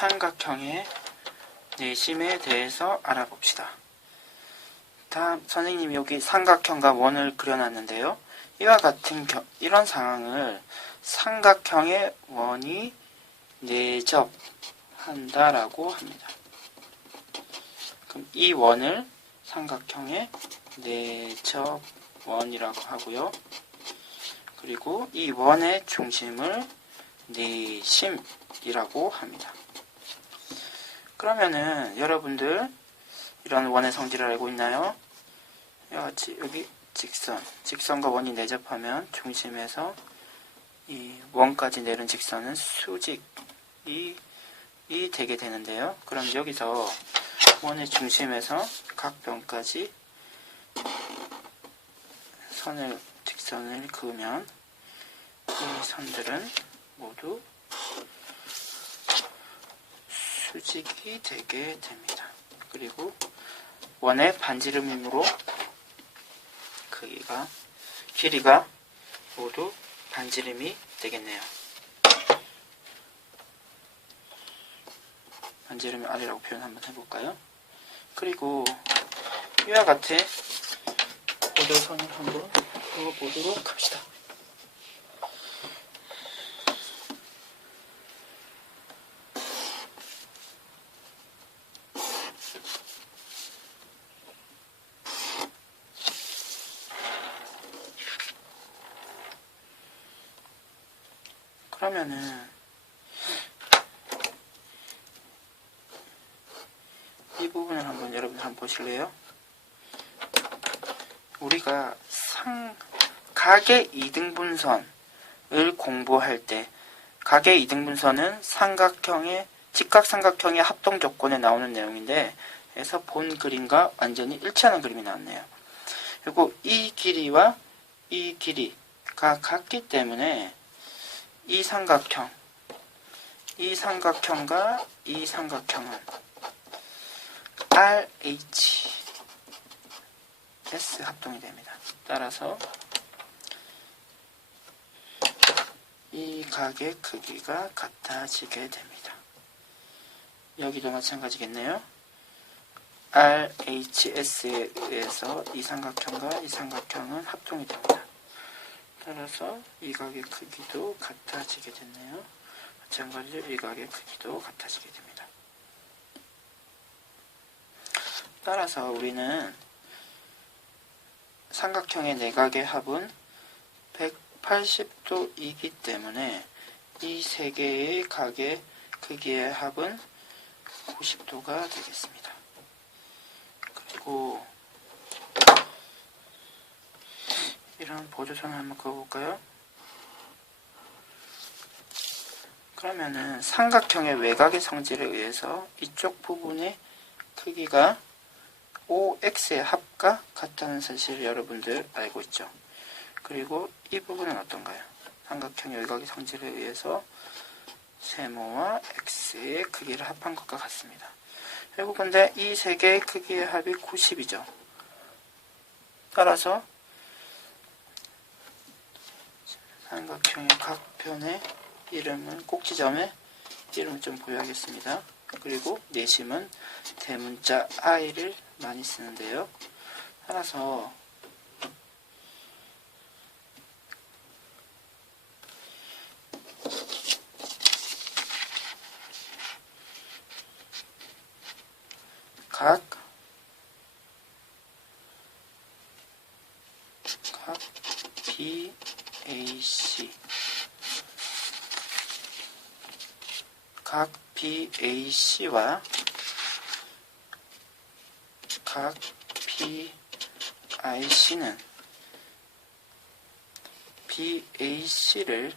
삼각형의 내심에 대해서 알아봅시다. 다음 선생님이 여기 삼각형과 원을 그려놨는데요. 이와 같은 이런 상황을 삼각형의 원이 내접한다라고 합니다. 그럼 이 원을 삼각형의 내접원이라고 하고요. 그리고 이 원의 중심을 내심이라고 합니다. 그러면은 여러분들 이런 원의 성질을 알고 있나요? 이와 같이 여기 직선과 원이 내접하면 중심에서 이 원까지 내린 직선은 수직이 되게 되는데요. 그럼 여기서 원의 중심에서 각 변까지 직선을 그으면 이 선들은 모두 수직이 되게 됩니다. 그리고 원의 반지름이므로 길이가 모두 반지름이 되겠네요. 반지름의 R이라고 표현 한번 해볼까요? 그리고 이와 같은 보조선을 한번 그어보도록 합시다. 그러면은 이 부분을 여러분 한번 보실래요? 우리가 각의 이등분선을 공부할 때 각의 이등분선은 직각삼각형의 합동 조건에 나오는 내용인데 그래서 본 그림과 완전히 일치하는 그림이 나왔네요. 그리고 이 길이와 이 길이가 같기 때문에 이 삼각형과 이 삼각형은 RHS 합동이 됩니다. 따라서 이 각의 크기가 같아지게 됩니다. 여기도 마찬가지겠네요. RHS에 의해서 이 삼각형과 이 삼각형은 합동이 됩니다. 따라서 이 각의 크기도 같아지게 됐네요. 마찬가지로 이 각의 크기도 같아지게 됩니다. 따라서 우리는 삼각형의 내각의 합은 180도이기 때문에 이 세 개의 각의 크기의 합은 90도가 되겠습니다. 그리고 이런 보조선을 한번 그어볼까요? 그러면은 삼각형의 외곽의 성질에 의해서 이쪽 부분의 크기가 OX의 합과 같다는 사실을 여러분들 알고 있죠. 그리고 이 부분은 어떤가요? 삼각형의 외곽의 성질에 의해서 세모와 X의 크기를 합한 것과 같습니다. 그리고 근데 이 세 개의 크기의 합이 90이죠. 따라서 삼각형의 각 편의 이름은 꼭지점에 이름을 좀 보여야겠습니다. 그리고 내심은 대문자 I를 많이 쓰는데요. 따라서 각 BAC와 각 BIC는 BAC를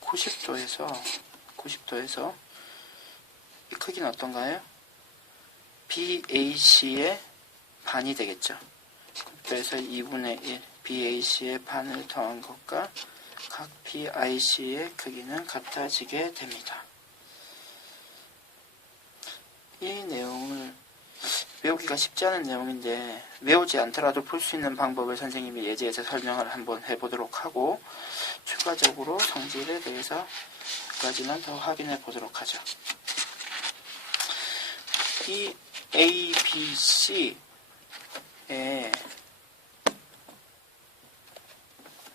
(90도에서) 이 크기는 어떤가요? BAC의 반이 되겠죠. 그래서 2분의 1 BAC의 반을 더한 것과 각 BIC의 크기는 같아지게 됩니다. 이 내용을 외우기가 쉽지 않은 내용인데 외우지 않더라도 볼 수 있는 방법을 선생님이 예제에서 설명을 한번 해보도록 하고 추가적으로 성질에 대해서 몇 가지만 더 확인해 보도록 하죠. 이 A, B, C의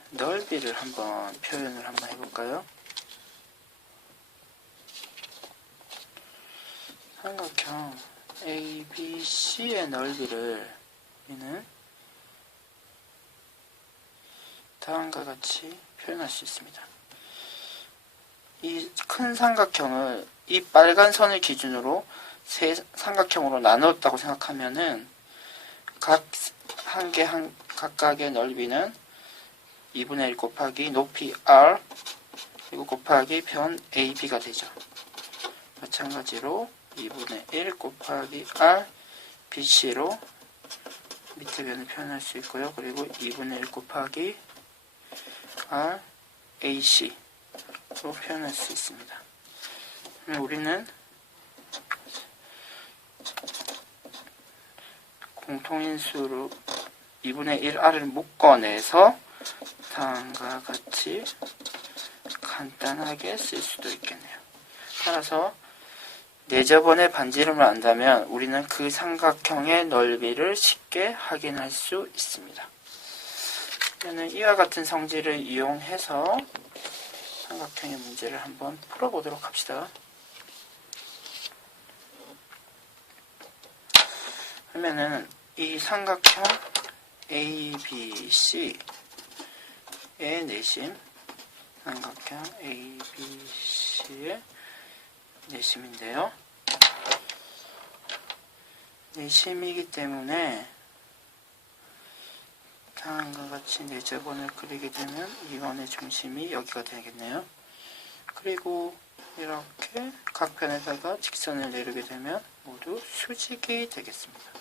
넓이를 한번 표현을 한번 해볼까요? 삼각형 A, B, C의 넓이를 우리는 다음과 같이 표현할 수 있습니다. 이 큰 삼각형을 이 빨간 선을 기준으로 세 삼각형으로 나누었다고 생각하면은 각 한 개 각각의 넓이는 2분의 1 곱하기 높이 R 그리고 곱하기 변 AB가 되죠. 마찬가지로 2분의 1 곱하기 R BC로 밑에 변을 표현할 수 있고요. 그리고 2분의 1 곱하기 R AC로 표현할 수 있습니다. 우리는 공통인수로 2분의 1 R을 묶어내서 다음과 같이 간단하게 쓸 수도 있겠네요. 따라서 내저번의 반지름을 안다면 우리는 그 삼각형의 넓이를 쉽게 확인할 수 있습니다. 그러면 이와 같은 성질을 이용해서 삼각형의 문제를 한번 풀어보도록 합시다. 그러면은 이 삼각형 ABC의 내심, 삼각형 ABC의 내심인데요. 내심이기 때문에 다음과 같이 내저번을 그리게 되면 이번의 중심이 여기가 되겠네요. 그리고 이렇게 각 편에다가 직선을 내리게 되면 모두 수직이 되겠습니다.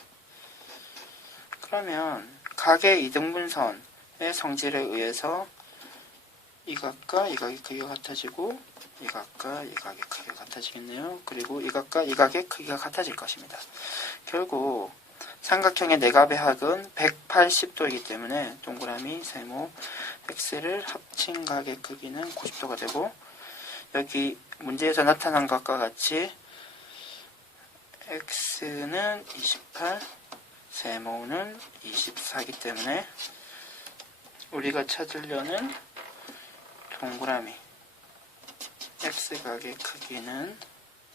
그러면 각의 이등분선의 성질에 의해서 이 각과 이 각의 크기가 같아지고 이 각과 이 각의 크기가 같아지겠네요. 그리고 이 각과 이 각의 크기가 같아질 것입니다. 결국 삼각형의 내각의 합은 180도이기 때문에 동그라미 세모 x를 합친 각의 크기는 90도가 되고 여기 문제에서 나타난 것과 같이 x는 28, 세모는 24이기 때문에 우리가 찾으려는 동그라미 x각의 크기는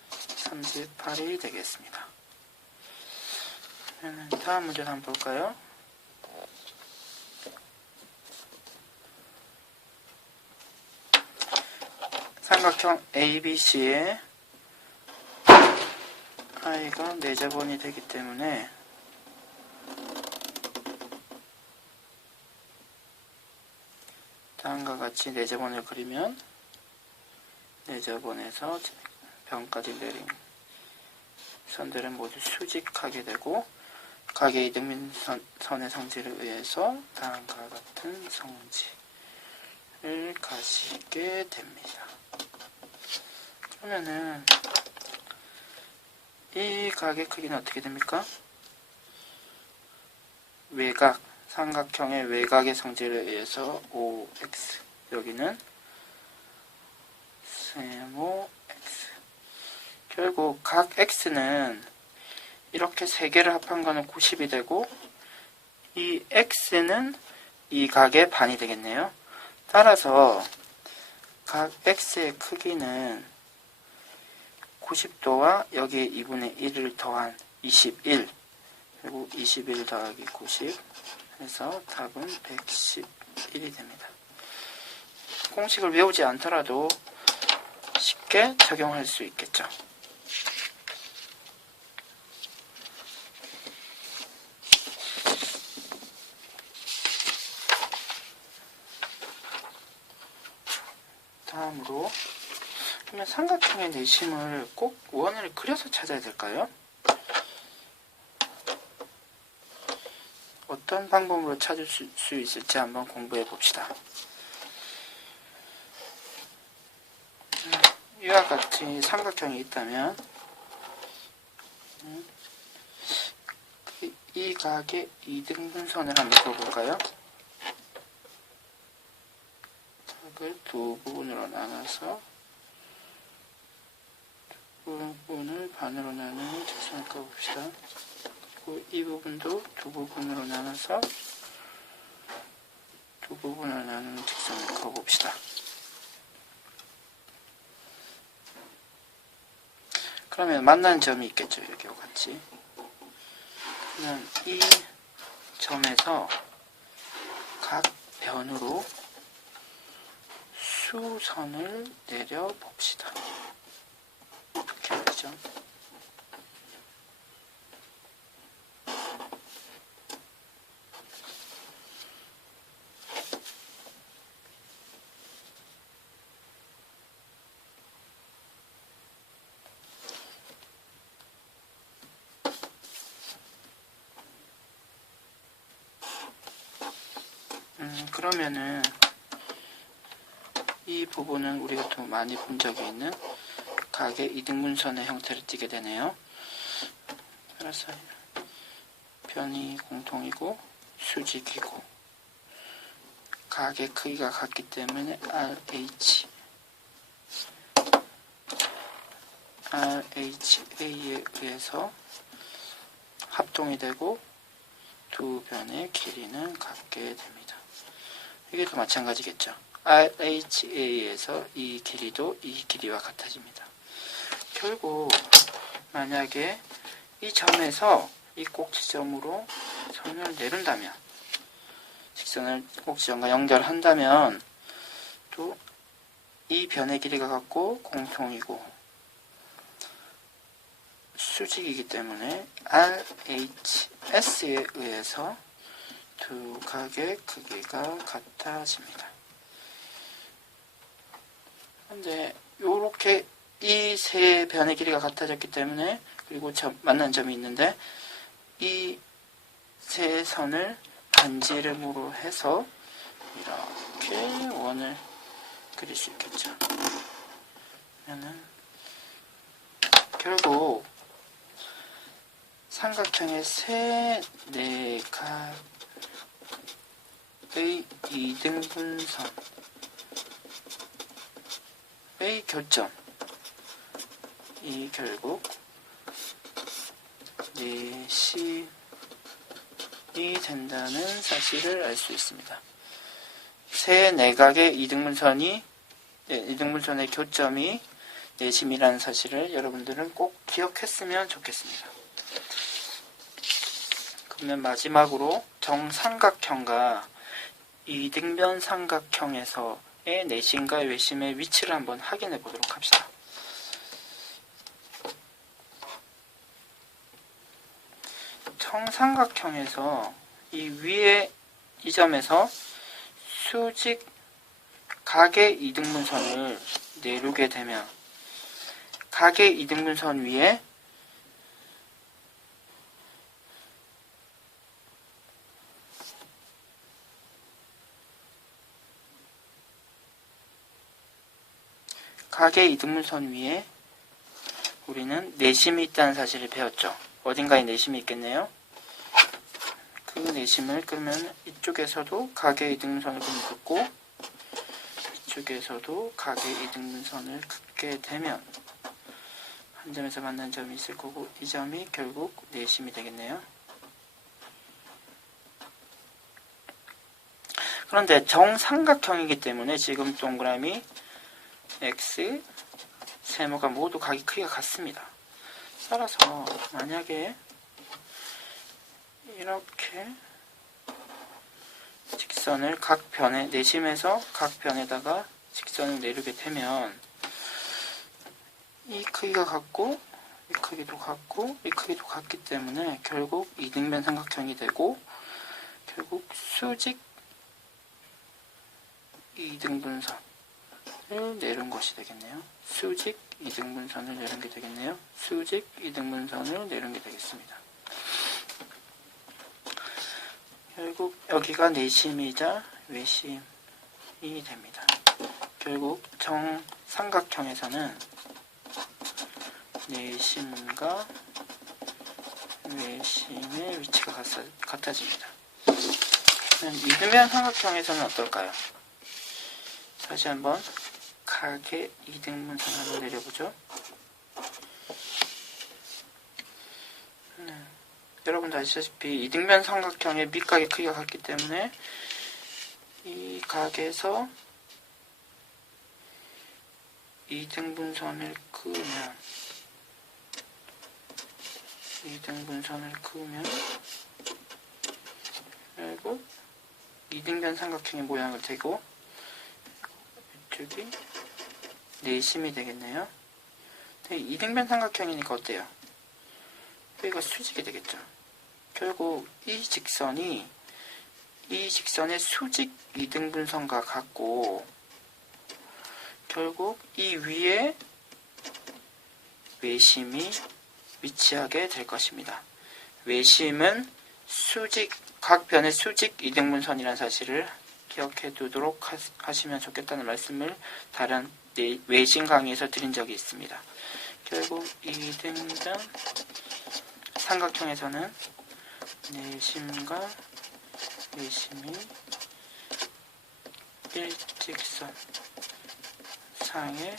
38이 되겠습니다. 다음 문제 한번 볼까요? 삼각형 ABC의 i가 내저번이 되기 때문에 다음과 같이 내저번을 그리면 내저번에서 변까지 내린 선들은 모두 수직하게 되고 각의 이등분선의 성질에 의해서 다음과 같은 성질을 가지게 됩니다. 그러면은 이 각의 크기는 어떻게 됩니까? 외각, 삼각형의 외각의 성질에 의해서 OX, 여기는 세모 X. 결국 각 X는 이렇게 세 개를 합한 거는 90이 되고 이 X는 이 각의 반이 되겠네요. 따라서 각 X의 크기는 90도와 여기에 2분의 1을 더한 21 그리고 21 더하기 90 해서 답은 111이 됩니다. 공식을 외우지 않더라도 쉽게 적용할 수 있겠죠. 다음으로 그러면 삼각형의 내심을 꼭 원을 그려서 찾아야 될까요? 어떤 방법으로 찾을 수 있을지 한번 공부해 봅시다. 이와 같이 삼각형이 있다면 이 각의 이등분선을 한번 그어볼까요? 각을 두 부분으로 나눠서 두 부분을 반으로 나누는 직선을 그어봅시다. 그리고 이 부분도 두 부분으로 나눠서 두 부분을 나누는 직선을 그어봅시다. 그러면 만나는 점이 있겠죠. 여기와 같이. 그러면 이 점에서 각 변으로 수선을 내려봅시다. 이렇게 하죠. 그러면은 이 부분은 우리가 또 많이 본 적이 있는 각의 이등분선의 형태를 띠게 되네요. 따라서 변이 공통이고 수직이고 각의 크기가 같기 때문에 RHA에 의해서 합동이 되고 두 변의 길이는 같게 됩니다. 이게도 마찬가지겠죠. RHA에서 이 길이도 이 길이와 같아집니다. 결국 만약에 이 점에서 이 꼭지점으로 선을 내린다면, 직선을 꼭지점과 연결한다면 또 이 변의 길이가 같고 공통이고 수직이기 때문에 RHS에 의해서 두 각의 크기가 같아집니다. 근데 요렇게 이 세 변의 길이가 같아졌기 때문에, 그리고 만난 점이 있는데 이 세 선을 반지름으로 해서 이렇게 원을 그릴 수 있겠죠. 그러면은 결국 삼각형의 세 내각의 이등분선의 교점이 결국 내심이 된다는 사실을 알 수 있습니다. 세 내각의 이등분선의 교점이 내심이라는 사실을 여러분들은 꼭 기억했으면 좋겠습니다. 그러면 마지막으로 정삼각형과 이등변 삼각형에서의 내심과 외심의 위치를 한번 확인해 보도록 합시다. 정삼각형에서 이 위에 이 점에서 수직 각의 이등분선을 내루게 되면 각의 이등분선 위에 각의 이등분선 위에 우리는 내심이 있다는 사실을 배웠죠. 어딘가에 내심이 있겠네요. 그 내심을 그러면 이쪽에서도 각의 이등분선을 긋고 이쪽에서도 각의 이등분선을 긋게 되면 한 점에서 만난 점이 있을 거고 이 점이 결국 내심이 되겠네요. 그런데 정삼각형이기 때문에 지금 동그라미 X, 세모가 모두 각의 크기가 같습니다. 따라서 만약에 이렇게 직선을 각 변에, 내심에서 각 변에다가 직선을 내리게 되면 이 크기가 같고 이 크기도 같고 이 크기도 같기 때문에 결국 이등변 삼각형이 되고 결국 수직 이등분선을 내린 것이 되겠네요. 수직 이등분선을 내린 게 되겠네요. 수직 이등분선을 내린 게 되겠습니다. 결국 여기가 내심이자 외심이 됩니다. 결국 정삼각형에서는 내심과 외심의 위치가 같아집니다. 이등변 삼각형에서는 어떨까요? 다시 한번 각의 이등분선 한번 내려보죠. 여러분도 아시다시피 이등변 삼각형의 밑각의 크기가 같기 때문에 이 각에서 이등분선을 그으면 결국 이등변 삼각형의 모양을 대고 이쪽이 내심이 되겠네요. 이등변 삼각형이니까 어때요? 여기가 수직이 되겠죠. 결국 이 직선의 수직 이등분선과 같고 결국 이 위에 외심이 위치하게 될 것입니다. 외심은 각 변의 수직 이등분선이라는 사실을 기억해 두도록 하시면 좋겠다는 말씀을 다른 외심 강의에서 드린 적이 있습니다. 결국 이등변 삼각형에서는 내심과 외심이 일직선 상에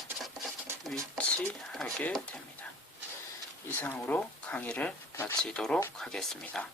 위치하게 됩니다. 이상으로 강의를 마치도록 하겠습니다.